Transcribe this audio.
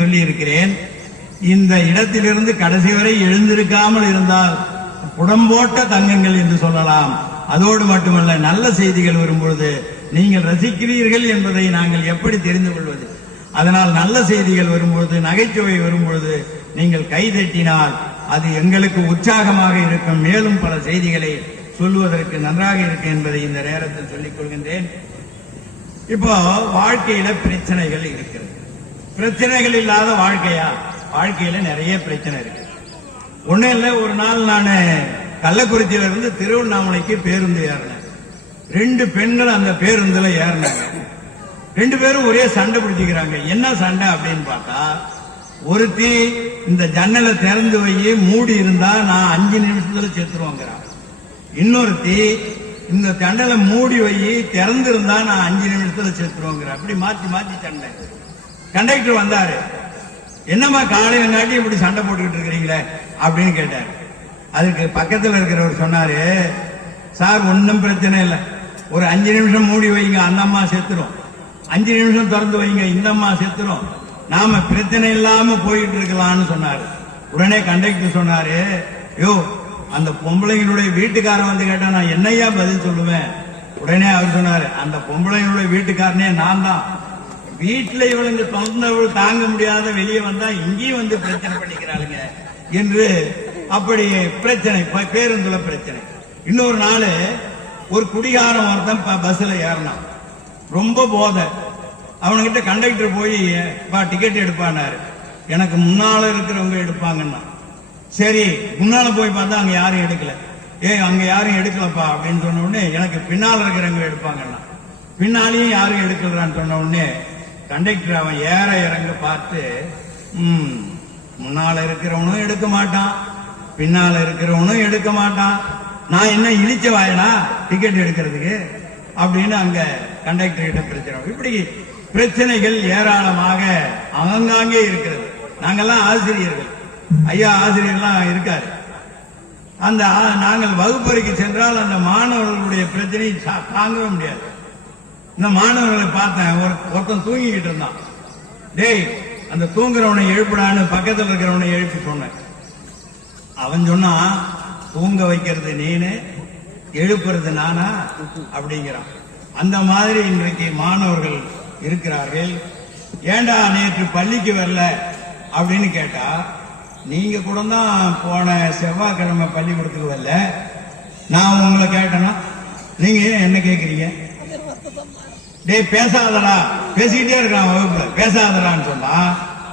சொல்லி இருக்கிறேன். இந்த இடத்திலிருந்து கடைசி வரை எழுந்திருக்காமல் இருந்தால் புடம்போட்ட தங்கங்கள் என்று சொல்லலாம். அதோடு மட்டுமல்ல, நல்ல செய்திகள் வரும்பொழுது நீங்கள் ரசிக்கிறீர்கள் என்பதை நாங்கள் எப்படி தெரிந்து கொள்வது? அதனால் நல்ல செய்திகள் வரும்பொழுது, நகைச்சுவை வரும்பொழுது நீங்கள் கைதட்டினால் அது எங்களுக்கு உற்சாகமாக இருக்கும். மேலும் பல செய்திகளை சொல்லுவதற்கு நன்றாக இருக்கும் என்பதை இந்த நேரத்தில் சொல்லிக் கொள்கின்றேன். இப்போ வாழ்க்கையில பிரச்சனைகள் இருக்கிறது. பிரச்சனைகள் இல்லாத வாழ்க்கையா? வாழ்க்கையில நிறைய பிரச்சனை இருக்கு. ஒன்னும் இல்ல, ஒரு நாள் நான் கள்ளக்குறிச்சியில இருந்து திருவண்ணாமலைக்கு பேருந்து ஏறினேன். 2 பெண்கள் அந்த பேருந்துல ஏறினாங்க. 2 பேரும் ஒரே சண்டை பிடிச்சிக்கிறாங்க. என்ன சண்டை அப்படின்னு பார்த்தா, ஒருத்தி இந்த ஜன்னலை திறந்து வை, மூடி இருந்தா நான் 5 நிமிஷத்துல செத்துருவாங்கிறான். இன்னொருத்தி இந்த ஜன்னலை மூடி வை, திறந்து இருந்தா நான் 5 நிமிஷத்துல செத்துருவாங்கிறான். அப்படி மாத்தி மாத்தி சண்டை. கண்டக்டர் வந்தாரு. என்னம்மா காலையில காட்டி இப்படி சண்டை போட்டுக்கிட்டு இருக்கிறீங்களே அப்படின்னு கேட்டாரு. அதுக்கு பக்கத்துல இருக்கிறவர் சொன்னாரு, சார் ஒன்னும் பிரச்சனை இல்லை, ஒரு 5 நிமிஷம் மூடி வைங்க, அந்த அம்மா செத்துரும். 5 நிமிஷம் திறந்து வைங்க, இந்த அம்மா செத்துரும். நாம பிரச்சனை இல்லாம போயிட்டு இருக்கலாம்னு சொன்னாரு. உடனே கண்டக்டர் சொன்னாரு, யோ அந்த பொம்பளைங்களுடைய வீட்டுக்காரன் வந்து கேட்டா நான் என்னையா பதில் சொல்லுவேன்? உடனே அவர் சொன்னாரு, அந்த பொம்பளைங்களுடைய வீட்டுக்காரனே நான் தான். வீட்டுல இவளுங்க சொந்தவள் தாங்க முடியாத வெளியே வந்தா இங்கேயும் வந்து பிரச்சனை பண்ணிக்கிறாளுங்க என்று. அப்படி பிரச்சனை, பேருந்துல பிரச்சனை. இன்னொரு நாள் ஒரு குடிகாரன் ஒருத்தன் பஸ்ல ஏறினான். ரொம்ப போதை. அவனுக்கிட்ட கண்டக்டர் போய் டிக்கெட் எடுப்பானாரு. எனக்கு முன்னால இருக்கிறவங்க எடுப்பாங்கன்னா. சரி, முன்னால போய் பார்த்தா அங்க யாரும் எடுக்கல. அங்க யாரும் எடுக்கலப்பா அப்படின்னு சொன்ன உடனே எனக்கு பின்னால இருக்கிறவங்க எடுப்பாங்கன்னா. பின்னாலேயும் யாரும் எடுக்கலான்னு சொன்ன உடனே கண்டக்டர் அவன் ஏற இறங்க பார்த்து, முன்னால இருக்கிறவனும் எடுக்க மாட்டான், பின்னால இருக்கிறவனும் எடுக்க மாட்டான், நான் என்ன இழிச்ச வாயனா டிக்கெட் எடுக்கிறதுக்கு அப்படின்னு அங்க கண்டக்டர் கிட்ட பிரச்சனை. இப்படி பிரச்சனைகள் ஏராளமாக அங்கங்கே இருக்கிறது. நாங்கெல்லாம் ஆசிரியர்கள், ஐயா ஆசிரியர்லாம் இருக்காரு. அந்த நாங்கள் வகுப்பறைக்கு சென்றால் அந்த மாணவர்களுடைய பிரச்சனையை தாங்கவே முடியாது. இந்த மாணவர்களை பார்த்தேன், ஒருத்தன் தூங்கிக்கிட்டு இருந்தான். டேய் அந்த தூங்குறவனை எழுப்புடான்னு பக்கத்தில் இருக்கிறவனை எழுப்பி சொன்னேன். அவன் சொன்னா, தூங்க வைக்கிறது நீனு, எழுப்புறது நானா அப்படிங்கிறான். அந்த மாதிரி இன்றைக்கு மாணவர்கள் இருக்கிறார்கள். ஏண்டா நேற்று பள்ளிக்கு வரல அப்படின்னு கேட்டா, நீங்க கூட தான் போன செவ்வாய்க்கிழமை பள்ளிக்கூடத்துக்கு வரல, நான் உங்களை கேட்டேன்னா நீங்க என்ன கேட்கறீங்க? டேய் பேசாதடா, பேசிக்கிட்டே இருக்கான் வகுப்புல, பேசாதடான்னு சொன்னா